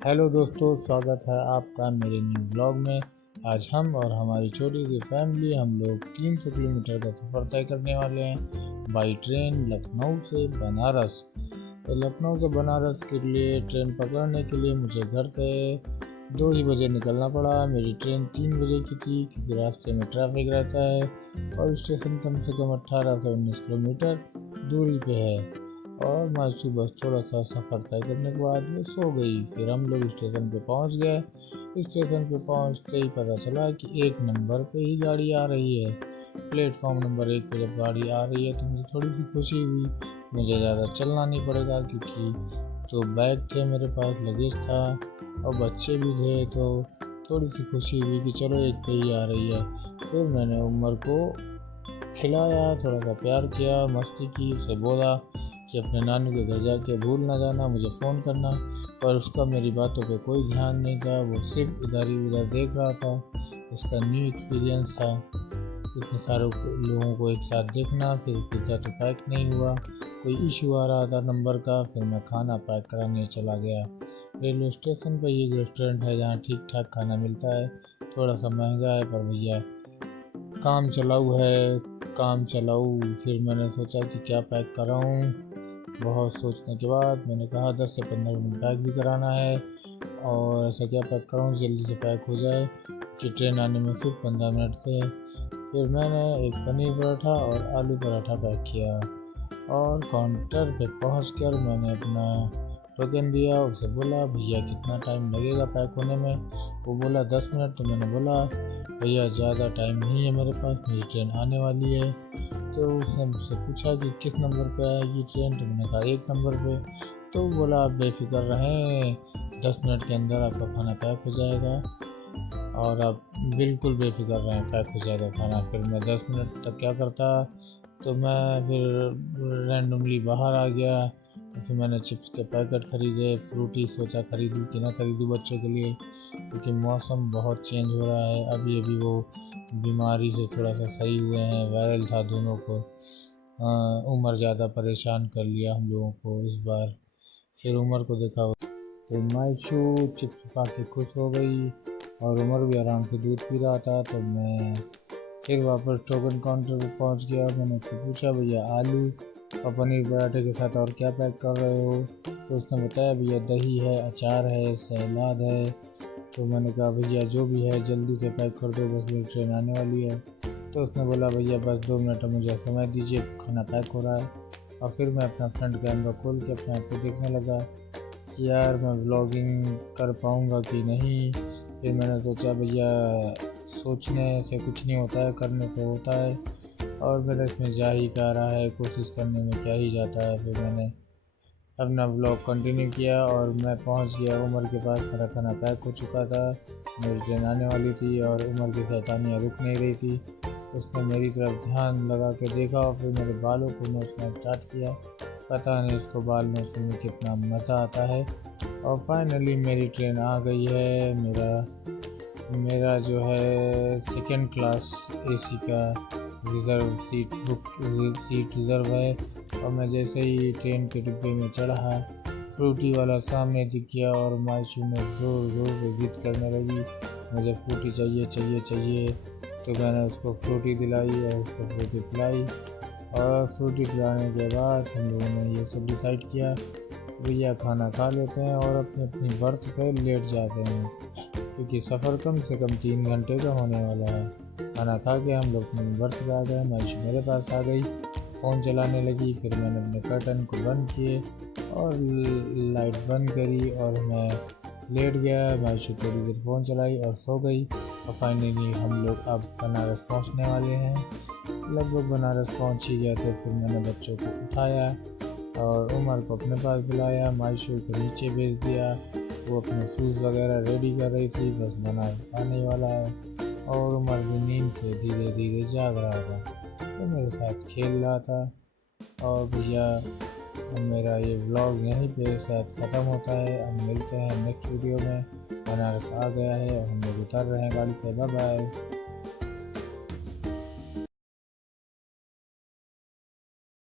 Hello दोस्तों, स्वागत है आपका मेरे न्यू ब्लॉग में। आज हम और हमारी छोटी सी फैमिली हम लोग 300 किलोमीटर का सफ़र तय करने वाले हैं बाई ट्रेन लखनऊ से बनारस। तो लखनऊ से बनारस के लिए ट्रेन पकड़ने के लिए मुझे घर से 2 ही बजे निकलना पड़ा। मेरी ट्रेन 3 बजे की थी क्योंकि रास्ते में ट्रैफिक रहता है और स्टेशन कम से कम 18 से 19 किलोमीटर दूरी पे है। और मैं सुबह थोड़ा सा सफ़र तय करने के बाद वो सो गई। फिर हम लोग स्टेशन पे पहुंच गए। स्टेशन पे पहुंचते ही पता चला कि 1 नंबर पे ही गाड़ी आ रही है। प्लेटफॉर्म नंबर 1 पे जब गाड़ी आ रही है तो मुझे थोड़ी सी खुशी हुई। मुझे ज़्यादा चलना नहीं पड़ेगा क्योंकि तो बैग थे मेरे पास, लगेज था और बच्चे भी थे, तो थोड़ी सी खुशी हुई कि चलो 1 पे ही आ रही है। फिर मैंने उमर को खिलाया, थोड़ा सा प्यार किया, मस्ती की, उसे बोला कि अपने नानू के घर जाके भूल ना जाना, मुझे फ़ोन करना। पर उसका मेरी बातों पे कोई ध्यान नहीं था, वो सिर्फ इधर ही उधर देख रहा था। उसका न्यू एक्सपीरियंस था इतने सारे लोगों को एक साथ देखना। फिर पिज़्ज़ा तो पैक नहीं हुआ, कोई इशू आ रहा था नंबर का। फिर मैं खाना पैक कराने चला गया। रेलवे स्टेशन पर ये रेस्टोरेंट है जहाँ ठीक ठाक खाना मिलता है, थोड़ा सा महंगा है पर भैया काम चलाऊ है, काम चलाऊ। फिर मैंने सोचा कि क्या पैक कराऊँ। बहुत सोचने के बाद मैंने कहा 10 से 15 मिनट पैक भी कराना है और ऐसा क्या पैक कराऊँ जल्दी से पैक हो जाए कि ट्रेन आने में सिर्फ 15 मिनट से। फिर मैंने एक पनीर पराठा और आलू पराठा पैक किया और काउंटर पे पहुंचकर मैंने अपना टोकन दिया। उसे बोला भैया कितना टाइम लगेगा पैक होने में। वो बोला 10 मिनट। तो मैंने बोला भैया ज़्यादा टाइम नहीं है मेरे पास, मेरी ट्रेन आने वाली है। तो उसने मुझसे पूछा कि किस नंबर पे आएगी ट्रेन। तो मैंने कहा 1 नंबर पे। तो बोला आप बेफिक्र रहें, 10 मिनट के अंदर आपका खाना पैक हो जाएगा और आप बिल्कुल बेफिक्र रहें, पैक हो जाएगा खाना। फिर मैं 10 मिनट तक क्या करता, तो मैं फिर रैंडमली बाहर आ गया। तो फिर मैंने चिप्स के पैकेट ख़रीदे, फ्रूटी सोचा ख़रीदूँ कि ना ख़रीदूँ बच्चों के लिए, क्योंकि मौसम बहुत चेंज हो रहा है। अभी अभी वो बीमारी से थोड़ा सा सही हुए हैं, वायरल था दोनों को। उमर ज़्यादा परेशान कर लिया हम लोगों को इस बार। फिर उमर को देखा तो मायशू चिप्स खा के खुश हो गई और उमर भी आराम से दूध पी रहा था। तो मैं फिर वापस टोकन काउंटर पर पहुंच गया। मैंने उससे पूछा भैया आलू और पनीर पराठे के साथ और क्या पैक कर रहे हो। तो उसने बताया भैया दही है, अचार है, सलाद है। तो मैंने कहा भैया जो भी है जल्दी से पैक कर दो, बस मेरी ट्रेन आने वाली है। तो उसने बोला भैया बस 2 मिनट मुझे समय दीजिए, खाना पैक हो रहा है। और फिर मैं अपना फ्रंट कैमरा खोल के अपने आप को देखने लगा कि यार मैं व्लॉगिंग कर पाऊँगा कि नहीं। फिर मैंने सोचा भैया सोचने से कुछ नहीं होता है, करने से होता है, और मेरा इसमें जा ही क्या रहा है, कोशिश करने में क्या ही जाता है। फिर मैंने अपना व्लॉग कंटिन्यू किया और मैं पहुंच गया उमर के पास। मेरा खाना पैक हो चुका था, मेरी ट्रेन आने वाली थी और उमर की शैतानियाँ रुक नहीं रही थी। उसने मेरी तरफ ध्यान लगा के देखा और फिर मेरे बालों को नोचना स्टार्ट किया। पता नहीं उसको बाल नोचने में कितना मज़ा आता है। और फाइनली मेरी ट्रेन आ गई है। मेरा जो है 2nd क्लास AC का रिज़र्व सीट रिज़र्व है। और मैं जैसे ही ट्रेन के डिब्बे में चढ़ा, फ्रूटी वाला सामने दिख गया और मायशू में ज़ोर ज़ोर से ज़िद करने लगी मुझे फ्रूटी चाहिए चाहिए चाहिए। तो मैंने उसको फ्रूटी दिलाई और उसको फ्रूटी पिलाई। और फ्रूटी पिलाने के बाद हम लोगों ने ये सब डिसाइड किया भैया खाना खा लेते हैं और अपनी अपनी बर्थ पे लेट जाते हैं, क्योंकि सफ़र कम से कम 3 घंटे का होने वाला है। खाना खा के हम लोग अपनी बर्थ पे आ गए। मायशू मेरे पास आ गई, फ़ोन चलाने लगी। फिर मैंने अपने कर्टन को बंद किए और लाइट बंद करी और मैं लेट गया। मायशू थोड़ी देर फ़ोन चलाई और सो गई। और फाइनली हम लोग अब बनारस पहुंचने वाले हैं। लगभग बनारस पहुंच ही गए थे। फिर मैंने बच्चों को उठाया और उमर को अपने पास बुलाया, मायशू को नीचे भेज दिया। वो अपने शूज़ वगैरह रेडी कर रही थी, बस बनारस आने वाला है। और उमर भी नींद से धीरे धीरे जाग रहा था, तो मेरे साथ खेल रहा था। और भैया मेरा ये व्लॉग यहीं पे शायद ख़त्म होता है। अब मिलते हैं नेक्स्ट वीडियो में। बनारस आ गया है और हम लोग उतर रहे हैं गाड़ी से। Bye bye.